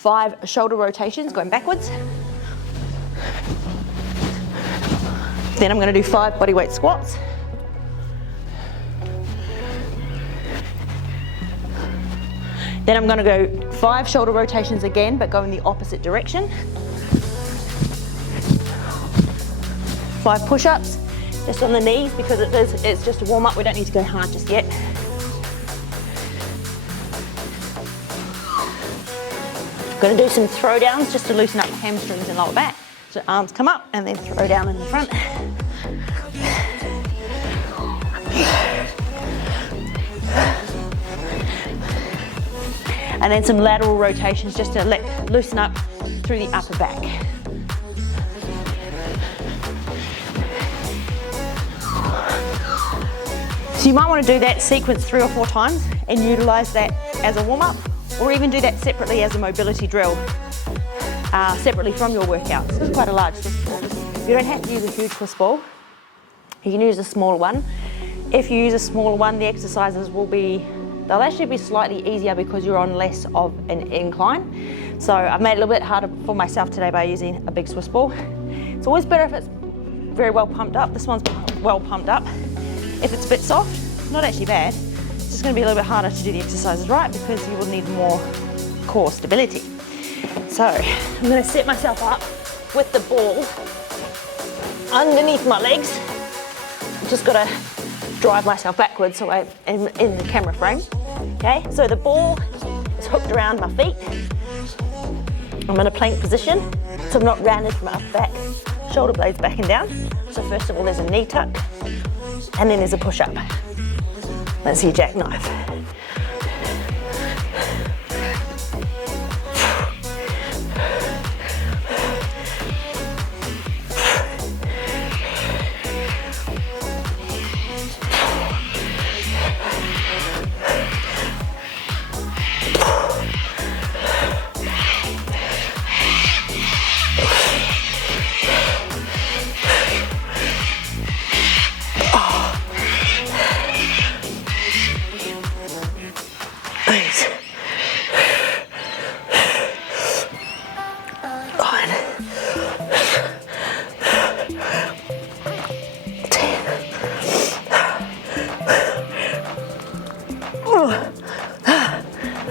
5 shoulder rotations going backwards. Then I'm going to do 5 bodyweight squats. Then I'm going to go 5 shoulder rotations again, but go in the opposite direction. 5 push-ups, just on the knees because it's just a warm-up. We don't need to go hard just yet. Going to do some throw downs just to loosen up hamstrings and lower back. So arms come up and then throw down in the front. And then some lateral rotations just to loosen up through the upper back. So you might want to do that sequence 3 or 4 times and utilize that as a warm-up, or even do that separately as a mobility drill, separately from your workouts. This is quite a large twist ball. You don't have to use a huge twist ball. You can use a smaller one. If you use a smaller one, the exercises they'll actually be slightly easier because you're on less of an incline. So I've made it a little bit harder for myself today by using a big Swiss ball. It's always better if it's very well pumped up. This one's well pumped up. If it's a bit soft, not actually bad. It's just going to be a little bit harder to do the exercises right because you will need more core stability. So I'm going to set myself up with the ball underneath my legs. I've just got to drive myself backwards so I'm in the camera frame. Okay, so the ball is hooked around my feet. I'm in a plank position, so I'm not rounded from up back, shoulder blades back and down. So first of all, there's a knee tuck, and then there's a push-up. That's your jackknife.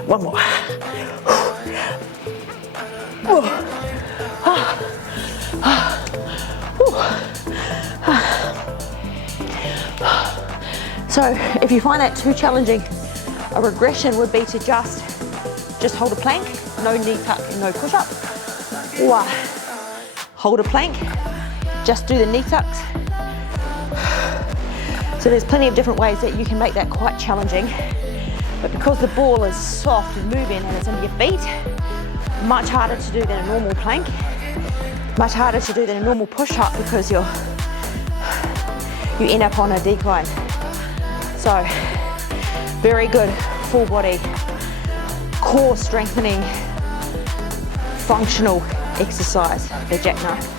One more. So if you find that too challenging, a regression would be to just hold a plank, no knee tuck and no push-up. Or hold a plank, just do the knee tucks. So there's plenty of different ways that you can make that quite challenging. But because the ball is soft and moving and it's under your feet, much harder to do than a normal plank, much harder to do than a normal push-up because you end up on a decline. So, very good full body, core strengthening, functional exercise, the jackknife. So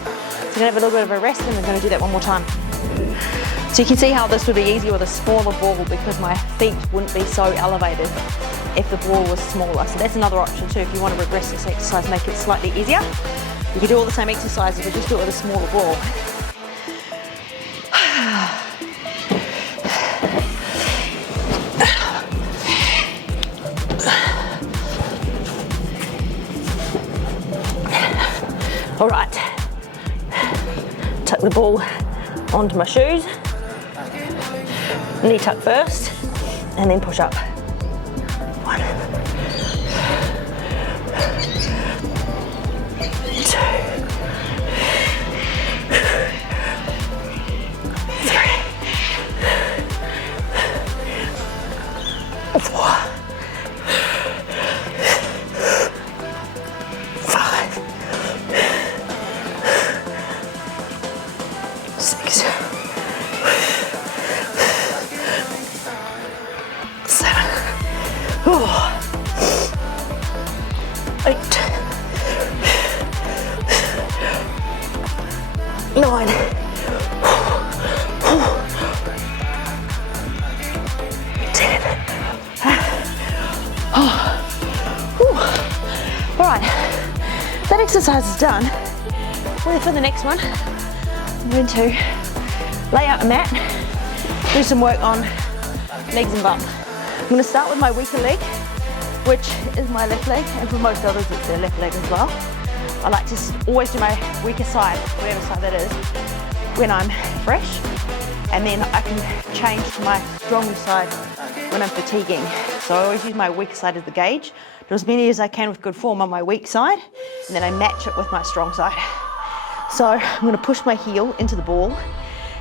we're gonna have a little bit of a rest and we're gonna do that one more time. So you can see how this would be easier with a smaller ball because my feet wouldn't be so elevated if the ball was smaller. So that's another option too. If you want to regress this exercise, make it slightly easier. You can do all the same exercises, but just do it with a smaller ball. All right, tuck the ball onto my shoes. Knee tuck first, and then push up. 1, 2, 3, 4, 5, 6, 8, 9, 10. All right, that exercise is done, for the next one, I'm going to lay out a mat, do some work on legs and bum. I'm going to start with my weaker leg, which is my left leg, and for most others it's their left leg as well. I like to always do my weaker side, whatever side that is, when I'm fresh, and then I can change to my stronger side when I'm fatiguing. So I always use my weaker side as the gauge, do as many as I can with good form on my weak side, and then I match it with my strong side. So I'm going to push my heel into the ball,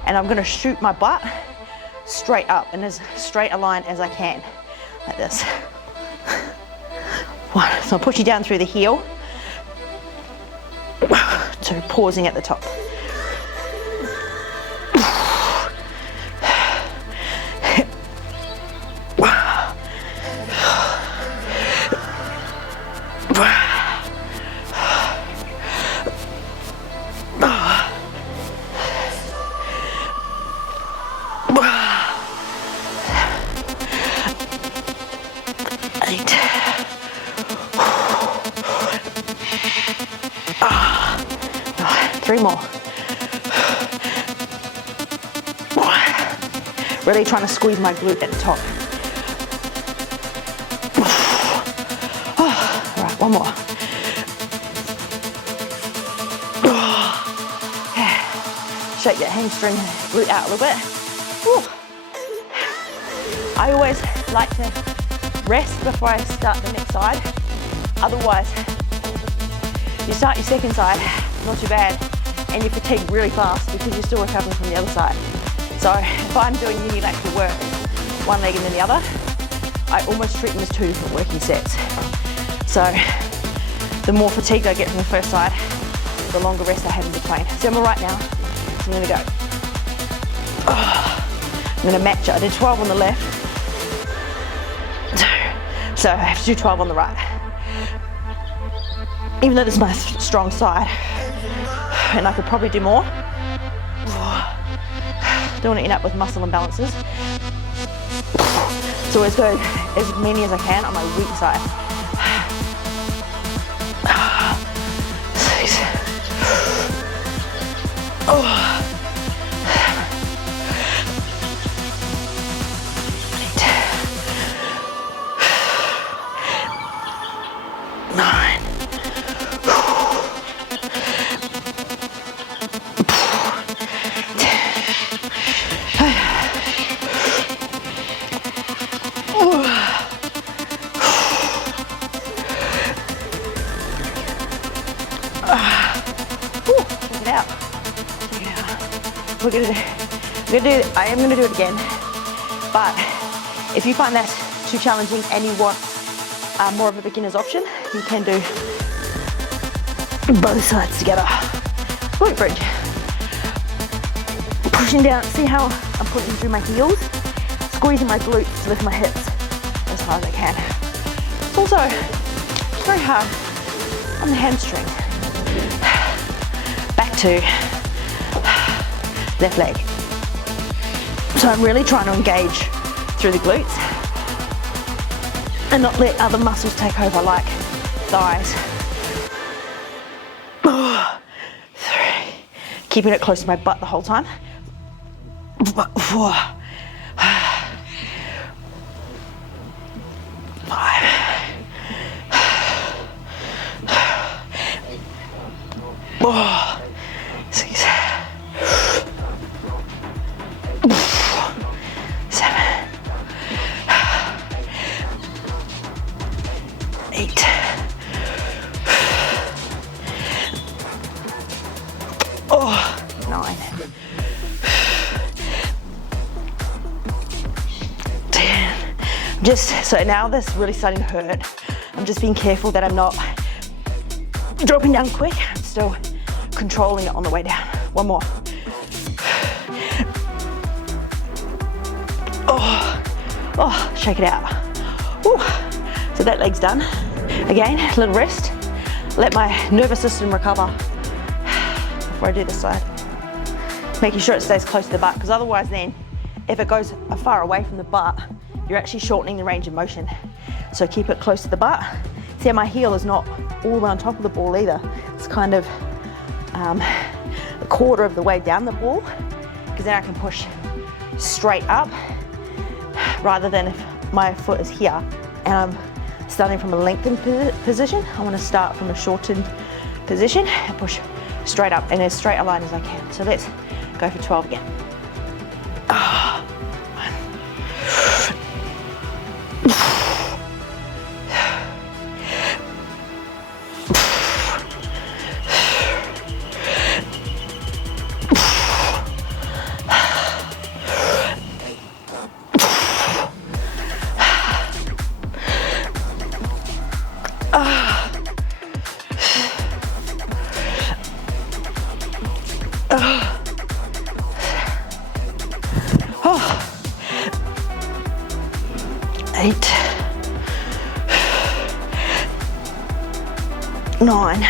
and I'm going to shoot my butt straight up in as straight a line as I can, like this. One, so I'm pushing down through the heel, to pausing at the top. Three more. Really trying to squeeze my glute at the top. All right, one more. Shake that hamstring glute out a little bit. I always like to rest before I start the next side. Otherwise, you start your second side, not too bad, and you fatigue really fast because you're still recovering from the other side. So if I'm doing unilateral work, one leg and then the other, I almost treat them as two working sets. So the more fatigued I get from the first side, the longer rest I have in between. So I'm all right now, so I'm gonna go. I'm gonna match it. I did 12 on the left, so I have to do 12 on the right. Even though this is my strong side, and I could probably do more. Don't want to end up with muscle imbalances. So always go as many as I can on my weak side. 6. 9. I am going to do it again, but if you find that too challenging and you want more of a beginner's option, you can do both sides together. Glute bridge. Pushing down, see how I'm pushing through my heels, squeezing my glutes to lift my hips as hard as I can. It's also very hard on the hamstring. Back to left leg. So I'm really trying to engage through the glutes and not let other muscles take over like thighs. 3. Keeping it close to my butt the whole time. 4. 5. 6. 7. 8. 9. 10. So now this is really starting to hurt. I'm just being careful that I'm not dropping down quick. I'm still controlling it on the way down. One more. Shake it out. So that leg's done. Again, a little rest. Let my nervous system recover before I do this side. Making sure it stays close to the butt, because otherwise then, if it goes far away from the butt, you're actually shortening the range of motion. So keep it close to the butt, See, my heel is not all the way on top of the ball either. It's kind of a quarter of the way down the ball, because then I can push straight up rather than if my foot is here and I'm starting from a lengthened position. I want to start from a shortened position and push straight up and as straight a line as I can. So let's go for 12 again. Eight, 9,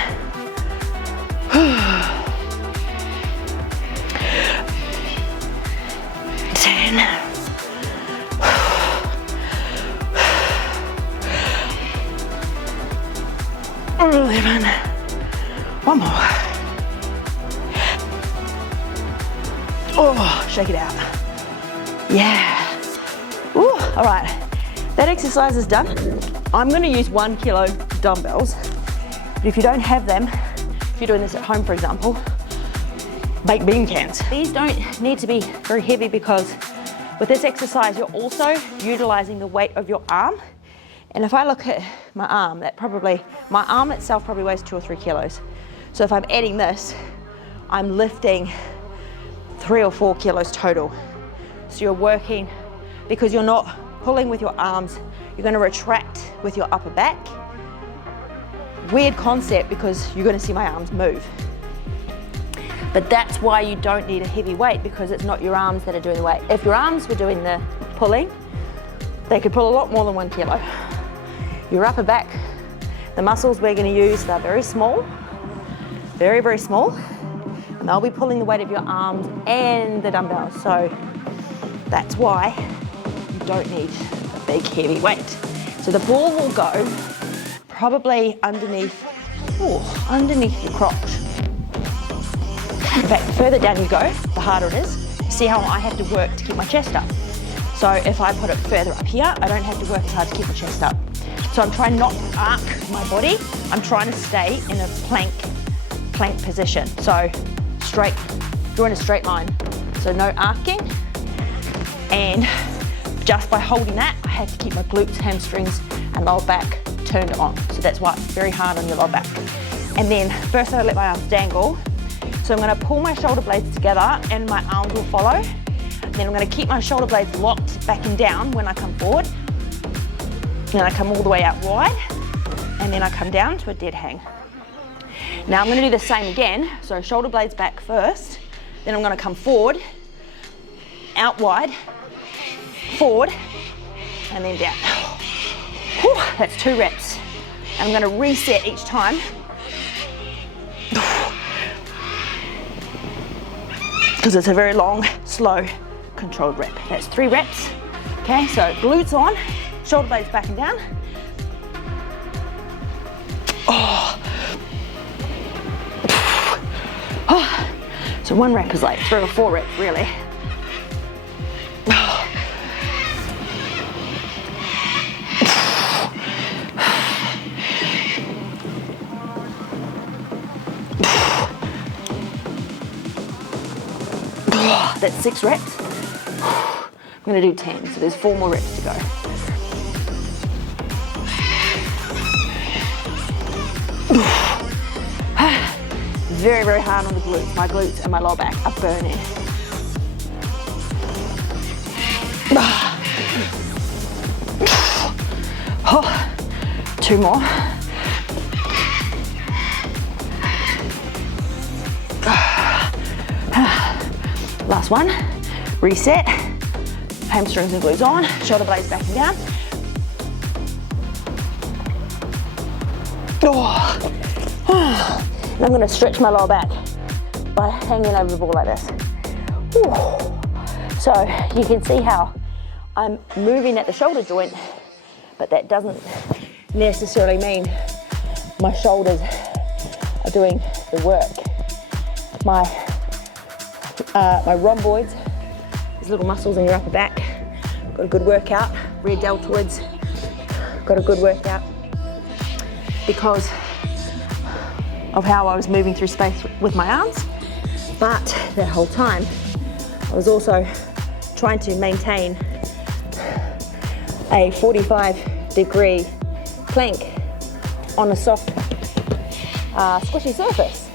10, 11, one more. Oh, shake it out. Yeah. Ooh, all right. That exercise is done. I'm going to use 1 kilo dumbbells, but if you don't have them, if you're doing this at home, for example, make bean cans. These don't need to be very heavy because with this exercise, you're also utilizing the weight of your arm. And if I look at my arm, my arm itself probably weighs 2 or 3 kilos. So if I'm adding this, I'm lifting 3 or 4 kilos total. So you're working, because you're not pulling with your arms, you're going to retract with your upper back. Weird concept because you're going to see my arms move. But that's why you don't need a heavy weight, because it's not your arms that are doing the weight. If your arms were doing the pulling, they could pull a lot more than 1 kilo. Your upper back, the muscles we're going to use, they're very small, very, very small, and they'll be pulling the weight of your arms and the dumbbells. So that's why you don't need a big heavy weight. So the ball will go probably underneath your crotch. In fact, the further down you go, the harder it is. See how I have to work to keep my chest up. So if I put it further up here, I don't have to work as hard to keep my chest up. So I'm trying not to arc my body. I'm trying to stay in a plank position. So straight, drawing a straight line. So no arcing. And just by holding that, I have to keep my glutes, hamstrings, and lower back turned on. So that's why it's very hard on your lower back. And then first I let my arms dangle. So I'm gonna pull my shoulder blades together and my arms will follow. Then I'm gonna keep my shoulder blades locked back and down when I come forward. Then I come all the way out wide, and then I come down to a dead hang. Now I'm gonna do the same again. So shoulder blades back first, then I'm gonna come forward, out wide, forward, and then down. Whew, that's 2 reps. And I'm gonna reset each time. Because it's a very long, slow, controlled rep. That's 3 reps. Okay, so glutes on, shoulder blades back and down. Oh. Oh. So 1 rep is like 3 or 4 reps, really. Oh. That's 6 reps. I'm gonna do 10, so there's 4 more reps to go. Very, very hard on the glutes. My glutes and my lower back are burning. Oh, 2 more. Last one, reset, hamstrings and glutes on, shoulder blades back and down. Oh. And I'm gonna stretch my lower back by hanging over the ball like this. So you can see how I'm moving at the shoulder joint, but that doesn't necessarily mean my shoulders are doing the work. My rhomboids, these little muscles in your upper back, got a good workout. Rear deltoids, got a good workout because of how I was moving through space with my arms. But that whole time, I was also trying to maintain a 45-degree plank on a soft, squishy surface.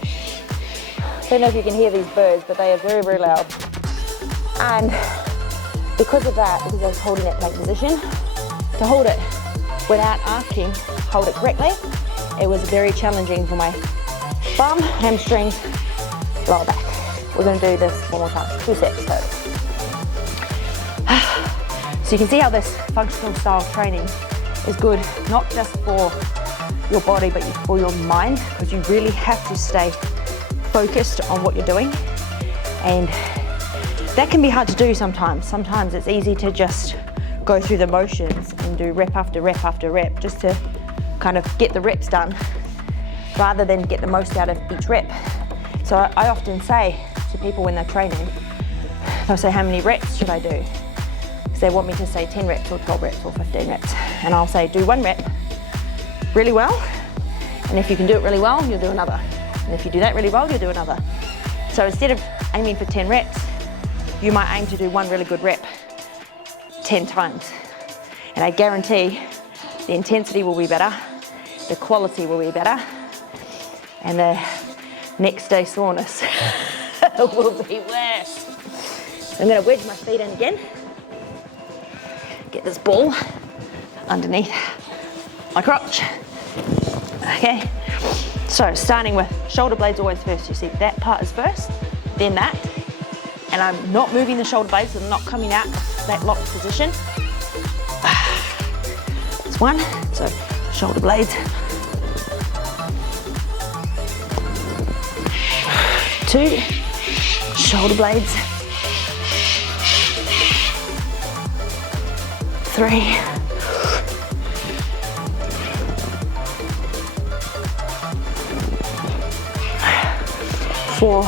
I don't know if you can hear these birds, but they are very, very loud. And because of that, because I was holding that plank position, to hold it without asking, hold it correctly, it was very challenging for my bum, hamstrings, lower back. We're going to do this one more time, 2 sets total. So you can see how this functional style training is good, not just for your body, but for your mind, because you really have to stay focused on what you're doing. And that can be hard to do sometimes. Sometimes it's easy to just go through the motions and do rep after rep after rep, just to kind of get the reps done, rather than get the most out of each rep. So I often say to people when they're training, they'll say, how many reps should I do? Because they want me to say 10 reps or 12 reps or 15 reps. And I'll say, do 1 rep really well. And if you can do it really well, you'll do another. And if you do that really well, you'll do another. So instead of aiming for 10 reps, you might aim to do 1 really good rep 10 times. And I guarantee the intensity will be better, the quality will be better, and the next day soreness will be worse. I'm going to wedge my feet in again. Get this ball underneath my crotch. Okay, so starting with shoulder blades always first. You see that part is first, then that. And I'm not moving the shoulder blades, so I'm not coming out of that locked position. That's 1, so shoulder blades. 2, shoulder blades. 3. 4.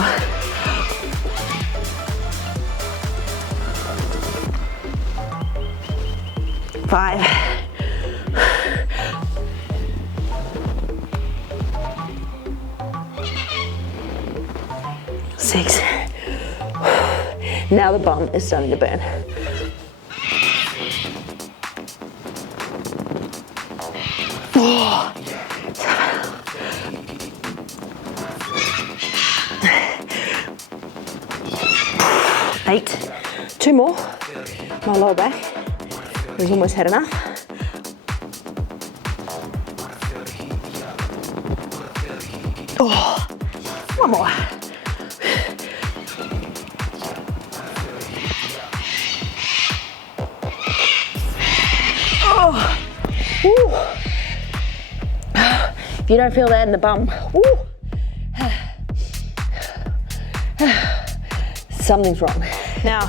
5. 6. Now the bum is starting to burn. 4. 8. 2 more. My lower back. We've almost had enough. Oh, 1 more. Oh. Woo. If you don't feel that in the bum, woo. Something's wrong. Now,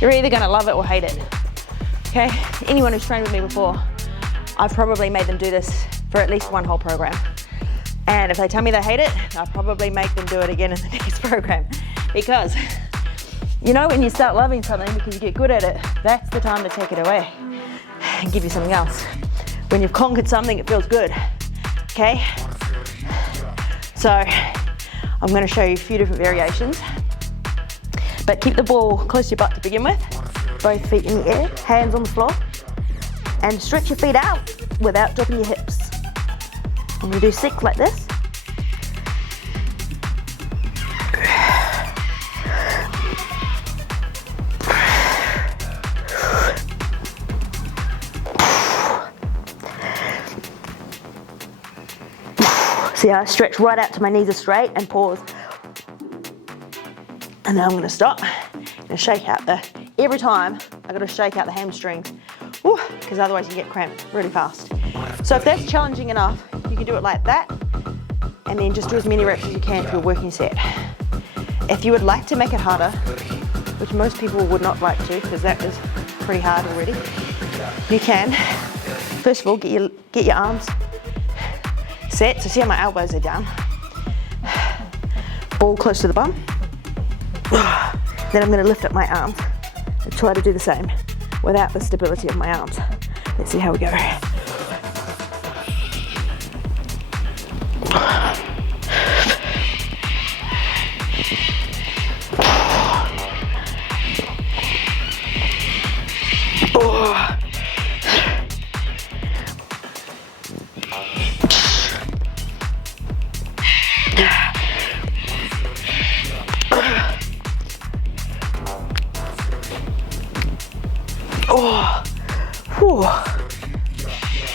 you're either gonna love it or hate it. Okay, anyone who's trained with me before, I've probably made them do this for at least 1 whole program. And if they tell me they hate it, I'll probably make them do it again in the next program. Because, you know, when you start loving something because you get good at it, that's the time to take it away and give you something else. When you've conquered something, it feels good, okay? So, I'm gonna show you a few different variations, but keep the ball close to your butt to begin with. Both feet in the air, hands on the floor, and stretch your feet out without dropping your hips. And we do 6 like this. See how I stretch right out to my knees are straight and pause. And then I'm gonna stop and shake out every time I gotta shake out the hamstrings, because otherwise you get cramped really fast. So if that's challenging enough, you can do it like that, and then just do as many reps as you can for your working set. If you would like to make it harder, which most people would not like to, because that is pretty hard already, you can. First of all, get your arms set. So see how my elbows are down. All close to the bum. Then I'm going to lift up my arms and try to do the same without the stability of my arms. Let's see how we go.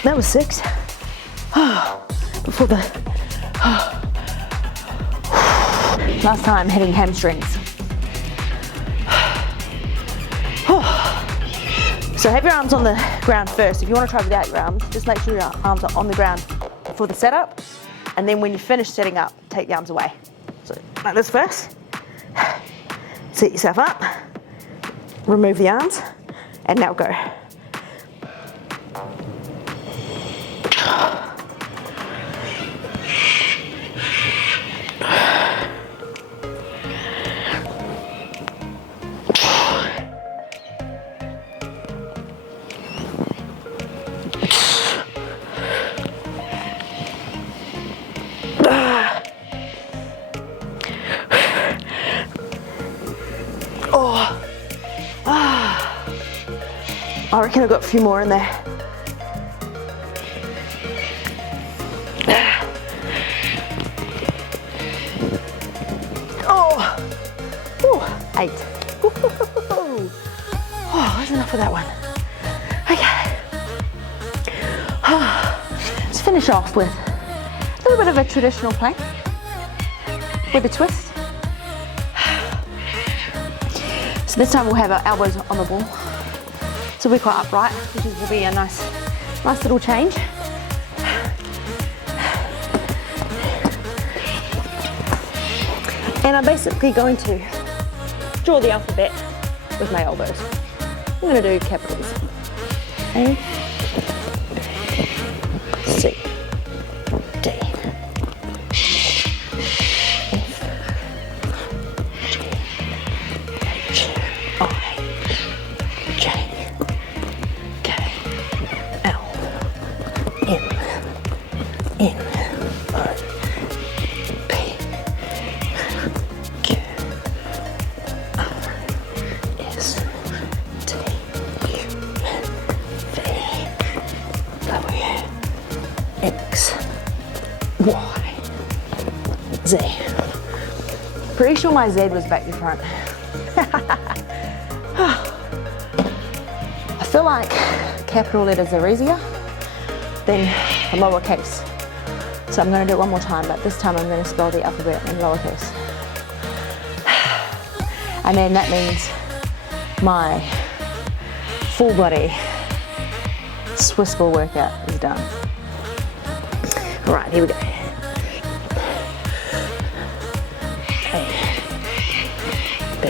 That was 6. Before the last time hitting hamstrings. So have your arms on the ground first. If you want to try without your arms, just make sure your arms are on the ground for the setup, and then when you finish setting up, take the arms away. So like this first. Set yourself up, remove the arms, and now go. I reckon I've got a few more in there. Oh, 8. Oh, that's enough of that one. Okay. Let's finish off with a little bit of a traditional plank with a twist. So this time we'll have our elbows on the ball. So we're quite upright, which will be a nice little change. And I'm basically going to draw the alphabet with my elbows. I'm going to do capitals. A, C, D, F, G, H, I, J, N, O, P, Q, R, S, T, U, V, W, X, Y, Z. Pretty sure my Z was back to front. I feel like capital letters are easier than a lowercase. So I'm going to do it one more time, but this time I'm going to spell the alphabet in lowercase. And then that means my full body Swiss ball workout is done. All right, here we go. A, B,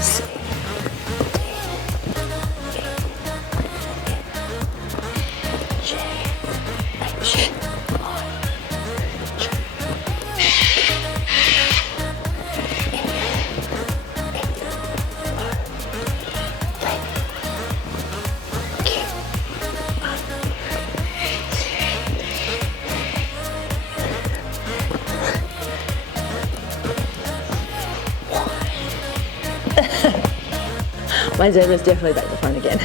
C, D, E, F, G, H, my zone is definitely back to front again.